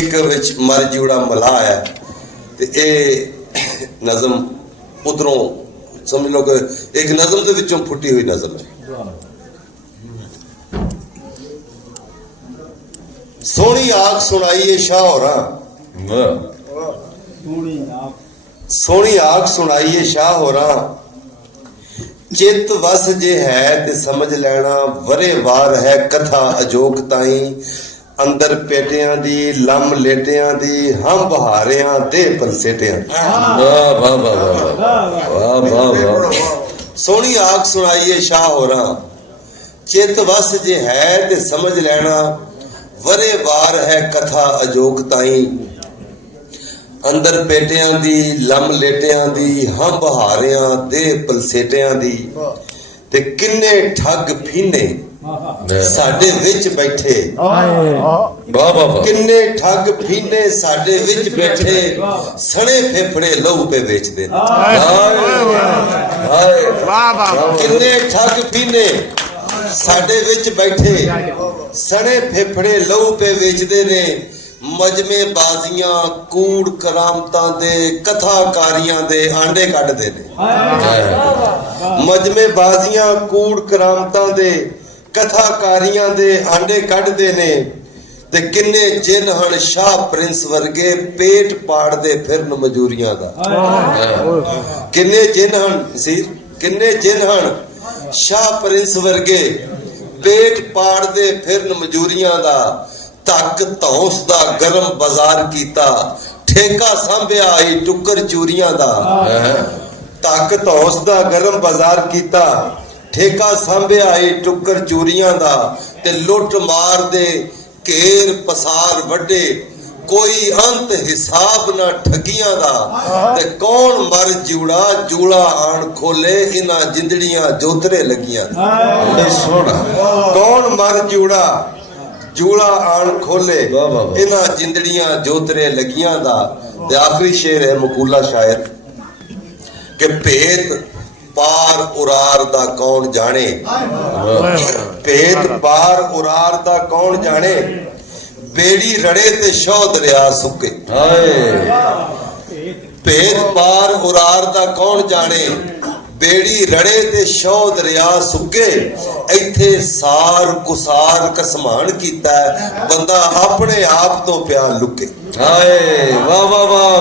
एक विच मर जूड़ा मला है ते ए नज़म उधरों समझ लो कि एक नज़म दे विचों फुटी हुई नज़म है। सोहनी आख सुनाइए शाह होरा, सोहनी आख सुनाइए शाह होरा, चित वस जे है ते समझ लेना वरे वार है कथा अजोक ताई, अंदर पेटियां दी लम लेटियां दी हम बहारियां दे पलसेटियां। सोहनी आख सुनाइए शाह होरा, चित वस जे है ते समझ लेना वरे वार है कथा अजोक ताई, अंदर पेटियां दी लम लेटियां दी हम बहारियां दे पलसेटियां दी, ते किन्ने ठग फीने साडे विच बैठे, किन्ने ठग फीने साडे विच बैठे, सड़े फेफड़े लहू पे बेचदे। किन्ने ठग फीने साडे विच बैठे, सड़े फेफड़े लहू पे बेचदे ने, मजमे बाजियां कूड़ करामतां दे कथाकारियां दे आंडे कढदे ने। मजमे बाजियां कूड़ करामतां दे कथाकारियां दे आंडे कढदे ने, ते किन्ने जिन हन शाह प्रिंस वर्गे पेट पाड़दे फिरन मजूरियां दा। किन्ने जिन हन किन्ने जिन हन शाह प्रिंस वर्गे पेट पाड़दे फिरन मजूरियां दा, तक धौंस दा गरम बाजार कीता ठेका सांभिया ही टुकर चूरियां दा। तक धौंस दा गरम बाजार कीता ठेका सांभिया ही टुकर चूरियां दा, ते लुट मार दे घेर पसार वड्डे कोई अंत हिसाब ना ठगियां दा, ते कौन मर जूड़ा जूड़ा आन खोले इना जिंदड़ियां जोतरे लगियां। कौन मर जूड़ा जूड़ा आन खोले इना जिंदड़ियां जोतरे लगियां दा। ते आखिरी शेर है मकूला शायर के भेद पार उरार दा कौन जाने, भेद पार उरार दा कौन जाने, बेड़ी रड़े ते शौ दरिया सुके। भेद पार उरार दा कौन जाने, बेड़ी रड़े ते शौ दरिया सुके, इत्थे सार कुसार कसमान कीता है बंदा अपने आप तो प्यार लुके। वाह वाह वाह।